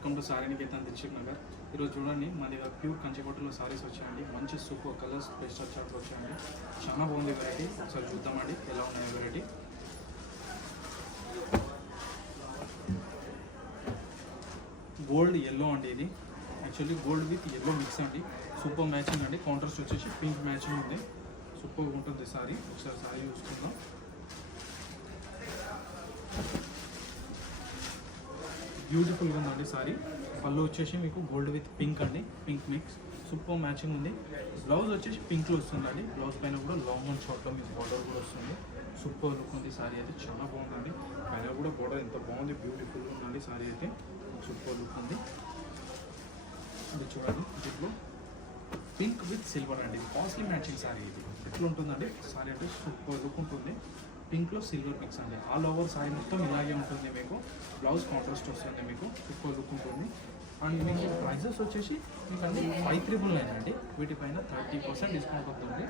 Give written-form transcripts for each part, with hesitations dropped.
Welcome to sorry Niketan Dilsukh Nagar. ఈరోజు చూడండి మా దగ్గర ప్యూర్ కంచిపట్టులో సారీస్ వచ్చాయండి. మంచి సూపర్ కలర్స్ పేస్టల్ చార్ట్స్ వచ్చాయండి. చాలా బాగుంది వెరైటీ. ఒకసారి చూద్దామండి ఎలా ఉన్నాయి వెరైటీ. గోల్డ్ ఎల్లో అండి, ఇది actually gold with yellow mix అండి. సూపర్ మ్యాచింగ్ అండి. కాంట్రాస్ట్ వచ్చేసి పింక్ మ్యాచింగ్ ఉంది. సూపర్గా ఉంటుంది సారీ. ఒకసారి సారీ చూసుకుందాం. బ్యూటిఫుల్గా ఉందండి సారీ. పళ్ళు వచ్చేసి మీకు గోల్డ్ విత్ పింక్ అండి, పింక్ మిక్స్ సూపర్ మ్యాచింగ్ ఉంది. బ్లౌజ్ వచ్చేసి పింక్లో వస్తుందండి. బ్లౌజ్ పైన కూడా లాంగ్ అండ్ షార్ట్లో మీకు బార్డర్ కూడా వస్తుంది. సూపర్ లుక్ ఉంది సారీ అయితే, చాలా బాగుందండి. పైన కూడా బార్డర్ ఎంత బాగుంది, బ్యూటిఫుల్గా ఉందండి సారీ అయితే. సూపర్ లుక్ ఉంది. ఇది చూడండి, దీంట్లో పింక్ విత్ సిల్వర్ అండి. కాస్ట్లీ మ్యాచింగ్ సారీ ఇది. ఎట్లా ఉంటుందండి సారీ అంటే సూపర్ లుక్ ఉంటుంది. పింక్లో సిల్వర్ మిక్స్ అండి. ఆల్ ఓవర్ సారీ మొత్తం ఇలాగే ఉంటుంది. మీకు బ్లౌజ్ కాంట్రాస్ట్ వస్తుంది. మీకు సూపర్ లుక్ ఉంటుంది. అండ్ మీకు ప్రైజెస్ వచ్చేసి మీకు అన్ని 599 అండి. వీటిపైన 30% డిస్కౌంట్ ఉంటుంది.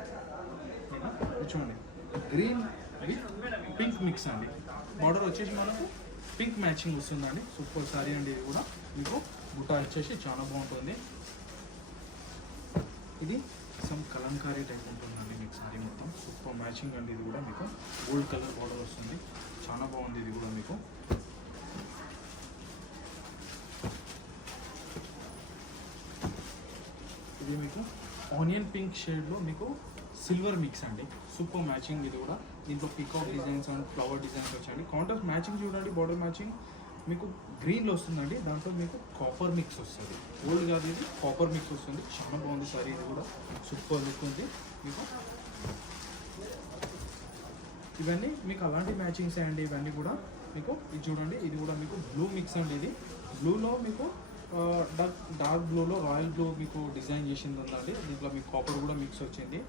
చూడండి, గ్రీన్ విత్ పింక్ మిక్స్ అండి. బార్డర్ వచ్చేసి మనకు పింక్ మ్యాచింగ్ వస్తుందండి. సూపర్ సారీ అండి. ఇది కూడా మీకు బుట్ట వచ్చేసి చాలా బాగుంటుంది. ఇది సమ్ కలంకారీ టైప్ ఉంటుందండి మీకు సారీ మొత్తం. సూపర్ మ్యాచింగ్ అండి. ఇది కూడా మీకు గోల్డ్ కలర్ బార్డర్ వస్తుంది. చాలా బాగుంది ఇది కూడా మీకు. ఇది మీకు ఆనియన్ పింక్ షేడ్లో మీకు సిల్వర్ మిక్స్ అండి. సూపర్ మ్యాచింగ్ ఇది కూడా. దీంట్లో peacock designs and flower designs వచ్చాయండి. కాంట్రాస్ట్ మ్యాచింగ్ చూడండి. బార్డర్ మ్యాచింగ్ మీకు గ్రీన్లో వస్తుందండి. దాంట్లో మీకు కాపర్ మిక్స్ వస్తుంది. గోల్డ్ కాదు, ఇది కాపర్ మిక్స్ వస్తుంది. చాలా బాగుంది సారీ. ఇది కూడా సూపర్ లుక్ ఉంది మీకు. ఇవన్నీ మీకు అలాంటి మ్యాచింగ్స్ అండి. ఇవన్నీ కూడా మీకు ఇది చూడండి. ఇది కూడా మీకు బ్లూ మిక్స్ అండి. ఇది బ్లూలో మీకు డార్క్ బ్లూలో రాయల్ బ్లూ మీకు డిజైన్ చేసింది ఉందండి. దీంట్లో మీకు కాపర్ కూడా మిక్స్ వచ్చింది.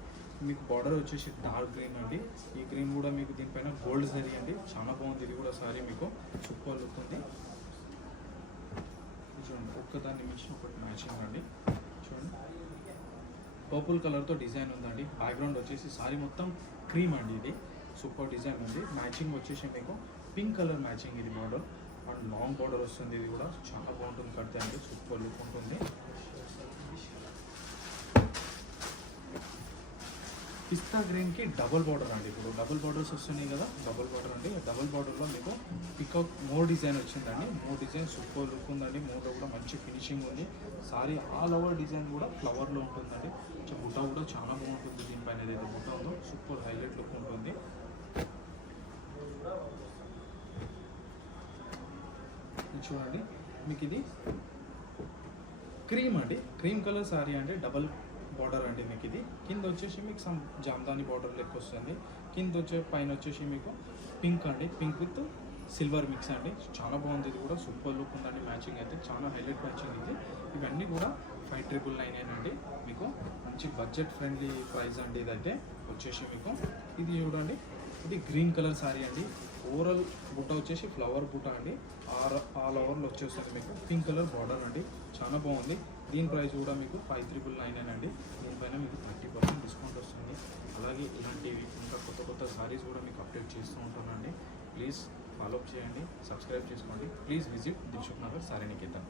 మీకు బార్డర్ వచ్చేసి డార్క్ గ్రీన్ అండి. ఈ గ్రీన్ కూడా మీకు దీనిపైన గోల్డ్ జరీ అండి. చాలా బాగుంది ఇది కూడా సారీ. మీకు సూపర్ లుక్ ఉంది. చూడండి, ఒక్కదాన్ని మించి ఒకటి మ్యాచింగ్ అండి. చూడండి, పర్పుల్ కలర్తో డిజైన్ ఉందండి. బ్యాక్గ్రౌండ్ వచ్చేసి సారీ మొత్తం క్రీమ్ అండి. ఇది సూపర్ డిజైన్ ఉంది. మ్యాచింగ్ వచ్చేసి మీకు పింక్ కలర్ మ్యాచింగ్. ఇది బార్డర్ అండ్ లాంగ్ బార్డర్ వస్తుంది. ఇది కూడా చాలా బాగుంటుంది. కడితే అండి సూపర్ లుక్ ఉంటుంది. పిస్తా గ్రీన్కి డబుల్ బార్డర్ అండి. ఇప్పుడు డబుల్ బార్డర్స్ వస్తున్నాయి కదా, డబుల్ బార్డర్ అండి. డబుల్ బార్డర్లో మీకు పికాక్ మోర్ డిజైన్ వచ్చిందండి. మోర్ డిజైన్ సూపర్ లుక్ ఉందండి. మోర్లో కూడా మంచి ఫినిషింగ్ ఉంది. సారీ ఆల్ ఓవర్ డిజైన్ కూడా ఫ్లవర్లో ఉంటుందండి. బుట్ట కూడా చాలా బాగుంటుంది. దీనిపైన ఏదైతే బుట్ట ఉందో సూపర్ హైలైట్ లుక్ ఉంటుంది. చూడండి, మీకు ఇది క్రీమ్ అండి. క్రీమ్ కలర్ సారీ అండి. డబల్ బార్డర్ అండి. మీకు ఇది కింద వచ్చేసి మీకు సమ్ జామ్దాని బార్డర్ లెక్క వస్తుంది. కింద వచ్చే పైన వచ్చేసి మీకు పింక్ అండి. పింక్ విత్ సిల్వర్ మిక్స్ అండి. చాలా బాగుంది. ఇది కూడా సూపర్ లుక్ ఉందండి. మ్యాచింగ్ అయితే చాలా హైలైట్ మ్యాచింగ్ ఇది. ఇవన్నీ కూడా 5999 అండి. మీకు మంచి బడ్జెట్ ఫ్రెండ్లీ ప్రైస్ అండి. ఇదైతే వచ్చేసి మీకు ఇది చూడండి, ఇది గ్రీన్ కలర్ సారీ అండి. ఓవరాల్ బుట్ట వచ్చేసి ఫ్లవర్ బుట్ట అండి. ఆల్ ఓవర్లో వచ్చేస్తుంది మీకు పింక్ కలర్ బార్డర్ అండి. చాలా బాగుంది. దీని ప్రైస్ కూడా మీకు 5399 అండి. దీనిపైన మీకు 30% డిస్కౌంట్ వస్తుంది. అలాగే ఇలాంటివి ఇంకా కొత్త కొత్త సారీస్ కూడా మీకు అప్డేట్ చేస్తూ ఉంటానండి. ప్లీజ్ ఫాలోఅప్ చేయండి, సబ్స్క్రైబ్ చేసుకోండి. Please visit Dilsukh Nagar sorry Niketan.